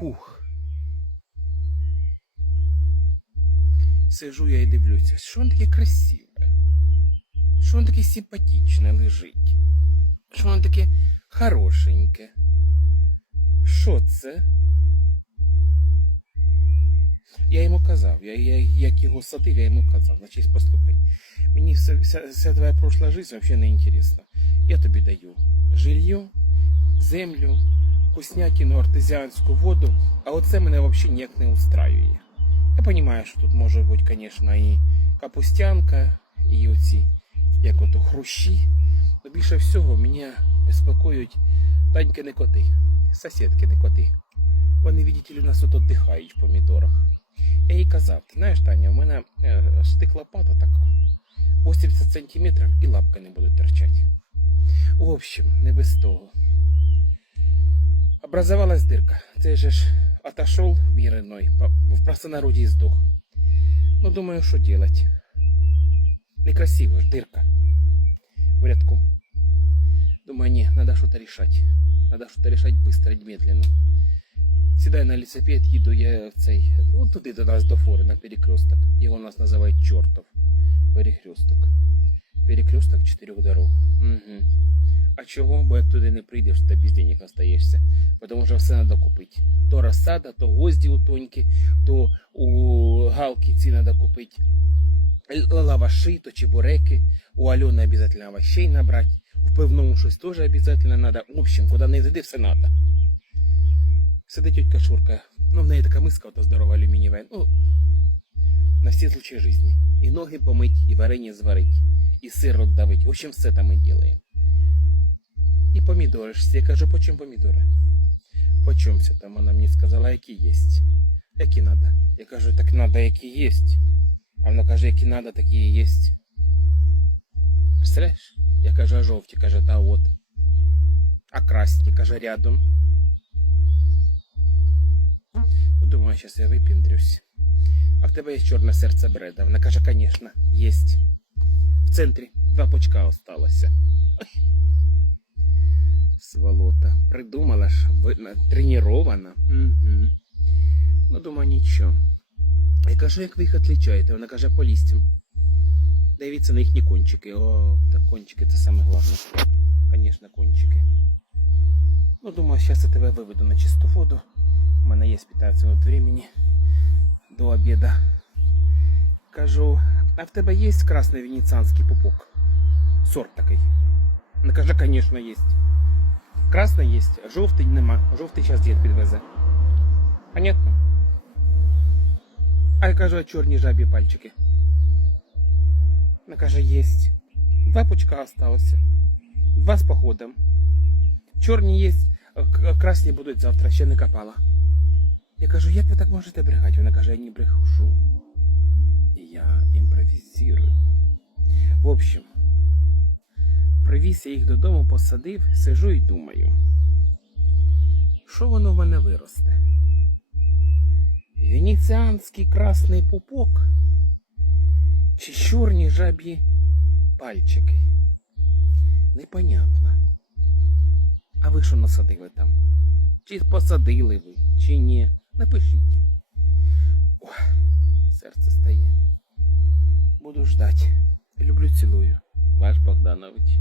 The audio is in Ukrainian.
Хух. Сижу я і дивлюся, що воно таке красиве, що воно таке симпатичне лежить, що воно таке хорошеньке. Що це? Я йому казав, я, я, як його садив, я йому казав, значить, послухай, мені вся, вся, вся твоя прошла жизнь взагалі не інтересна. Я тобі даю жилье, землю, вкуснятину, артезіанську воду, а оце мене взагалі ніяк не устраює. Я розумію, що тут може бути, звісно, і капустянка, і оці, як ото хрущі. Но більше всього мене безпокоюють таньки не коти, сусідки не коти. Вони, видите у нас тут віддихають в помідорах. Я їй казав, ти знаєш, Таня, у мене е, штик лопата така. 80 сантиметрів і лапки не будуть торчати. В общем, не без того. Образовалась дырка. Це же ж отошел в мир иной, по- в простонародье сдох. Ну, думаю, что делать. Некрасиво ж, дырка. В рядку. Думаю, не, надо что-то решать. Надо что-то решать быстро и медленно. Сідаю на лісопед, їду я в цей, от туди до нас до фори, на перекресток. Його у нас називають чортов. Перехресток. Перекресток чотирьох дорог. Угу. А чого? Бо як туди не прийдеш, то без денег остаєшся. Тому що все треба купити. То розсада, то гвозді у тоньки, то у галки ці треба купити. Л- Лаваши, то чебуреки. У Альони обов'язково овощей набрати. В пивному щось теж обов'язково треба. В общем, куди не зайди, все треба. Сидить тетка Шурка. Ну, в неї така миска ото здорова алюмінієва. Ну, на всі случаї житті. І ноги помить, і варення зварить, і сир отдавить. В общем, все там ми робимо. І помідори ж. всі. Я кажу, по чим помідори? По чомся там вона мені сказала, які є. Які надо. Я кажу, так надо, які є. А вона каже, які надо, такі і є. Представляєш? Я кажу, а жовті, каже, та от. А красні, каже, рядом. Ну, думаю, зараз я випіндрюсь. А в тебе є чорне серце бреда. Вона каже, звісно, є. В центрі два пучка осталося. Ой. Сволота. Придумала ж, тренірована. Угу. Ну, думаю, нічого. Я кажу, як ви їх відлічаєте? Вона каже, по лістям. Дивіться на їхні кончики. О, так кончики це саме головне. Звісно, кончики. Ну, думаю, зараз я тебе виведу на чисту воду. У мене є 15 минут времени до обіда. Кажу, а в тебе є красний венеціанський пупок? Сорт такий. Вона каже, звісно, є. Красний є, жовтий нема. Жовтий зараз дід підвезе. Понятно? А я кажу, а чорні жабі пальчики. Вона каже, єсть. Два пучка осталося. Два з походом. Чорні є, а к- красні будуть завтра, ще не копала. Я кажу, як ви так можете брехати? Вона каже, я не брехушу. Я імпровізую. В общем, Привіз я їх додому, посадив, сижу і думаю. Що воно в мене виросте? Венеціанський красний пупок чи чорні жабі пальчики? Непонятно. А ви що насадили там? Чи посадили ви, чи ні? Напишіть. Ой, серце стає. Буду ждать. Люблю, цілую. Ваш Богданович.